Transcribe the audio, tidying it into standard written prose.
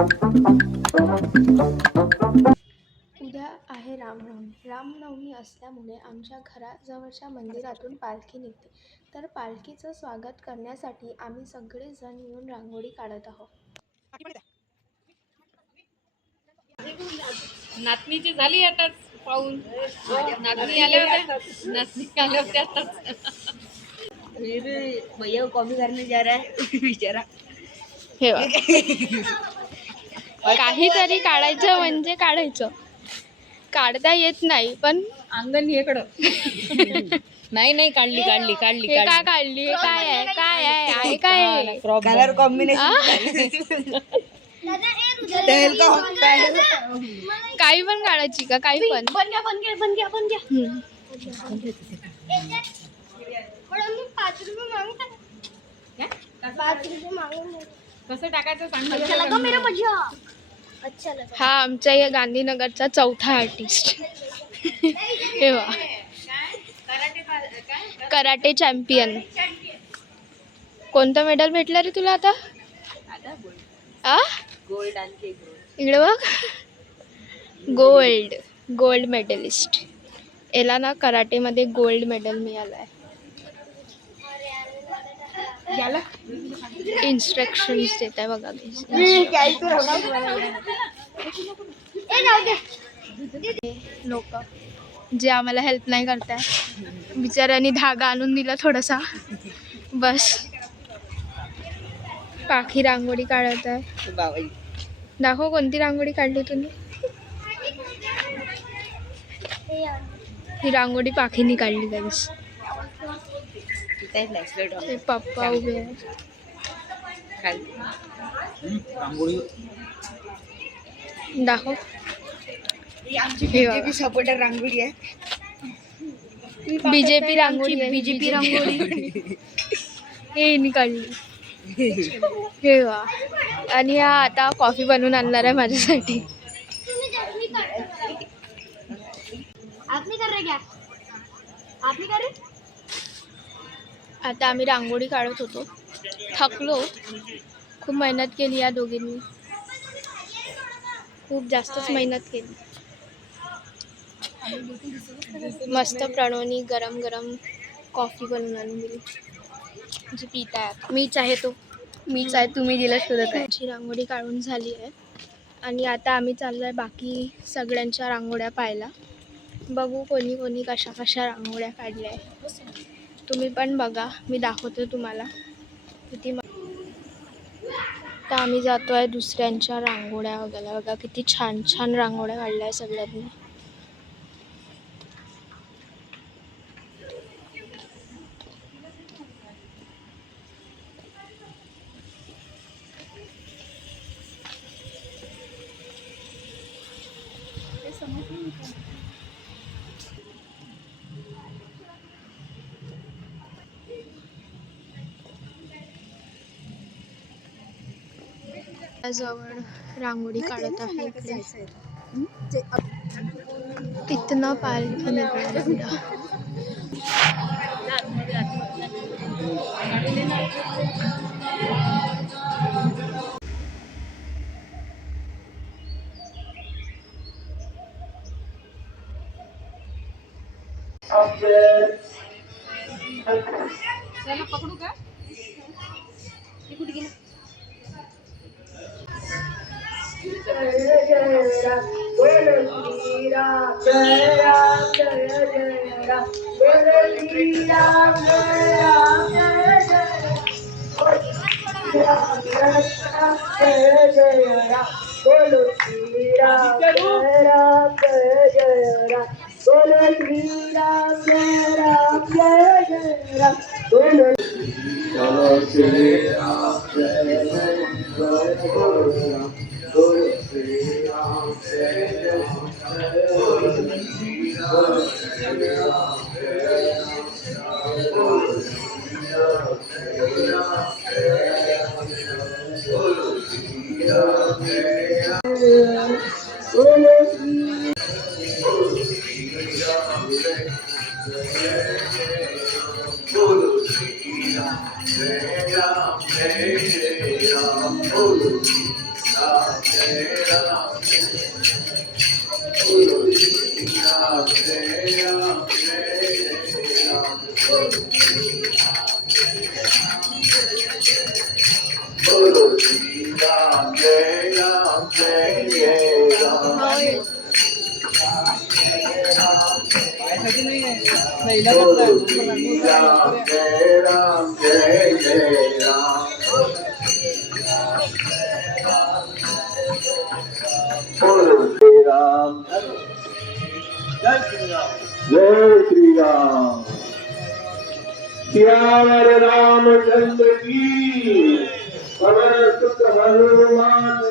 उद्या आहे रामनवमी. रामनवमी असल्यामुळे आमच्या घराजवळच्या मंदिरातून पालखी निघते. तर पालखीचं स्वागत करण्यासाठी आम्ही सगळेजण मिळून रांगोळी काढत आहोत. नाचणीची झाली आता पाहून. नाचणी आल्या होत्या भैया कॉपी करने जा रहा है बिचारा. हे काहीतरी काढायचं म्हणजे काढायचं. काढता येत नाही पण अंगण इकडं. नाही काढली. हे काय काढली? हे काय आहे काय कलर कॉम्बिनेशन. काही पण काढायची का? काही पण बन गया. कसं टाकायचं सांग. हा आमच्या या गांधीनगरचा चौथा आर्टिस्ट. हे वा कराटे चॅम्पियन. कोणतं मेडल भेटलं रे तुला आता? गोल्ड आणखी इकडे बघ. Gold medalist. याला ना कराटेमध्ये गोल्ड मेडल मिळालाय. इन्स्ट्रक्शन्स देत आहे बघा. लोक जे आम्हाला हेल्प नाही करताय, बिचाऱ्यांनी धागा आणून दिला थोडासा बस. पाखी रांगोळी काढत आहे. दाखव कोणती रांगोळी काढली तुम्ही. ही रांगोळी पाखीनी काढली गाईस. पप्पा उभे आहेत. दाखव. बीजेपी सपोर्टर रांगोळी आहे. बीजेपी रांगोळी हे निकाळली. हे वा. आणि हा आता कॉफी बनवून आणणार आहे माझ्यासाठी. आता आम्ही रांगोळी काढत होतो. थकलो. खूप मेहनत केली या दोघींनी. खूप जास्तच मेहनत केली. मस्त प्रणवनी गरम गरम कॉफी बनवून आणून दिली. जी पित आहे. मीच आहे तुम्ही दिलं शोधत आहे. जी रांगोळी काढून झाली आहे आणि आता आम्ही चाललो आहे बाकी सगळ्यांच्या रांगोळ्या पाहायला. बघू कोणी कशा रांगोळ्या काढल्या आहे. तुम्ही पण बघा. मी दाखवते तुम्हाला किती. आता आम्ही जातो आहे दुसऱ्यांच्या रांगोळ्या वगैरे. बघा किती छान रांगोळ्या काढल्या आहे सगळ्यांनी. जवळ रांगोळी काढत आहे इकडे. तिथनं पालखी निघाली. चला पकडू का? कुठे गेला? जय श्री राम। श्यावर रामचंद्र की पवन सुत हनुमान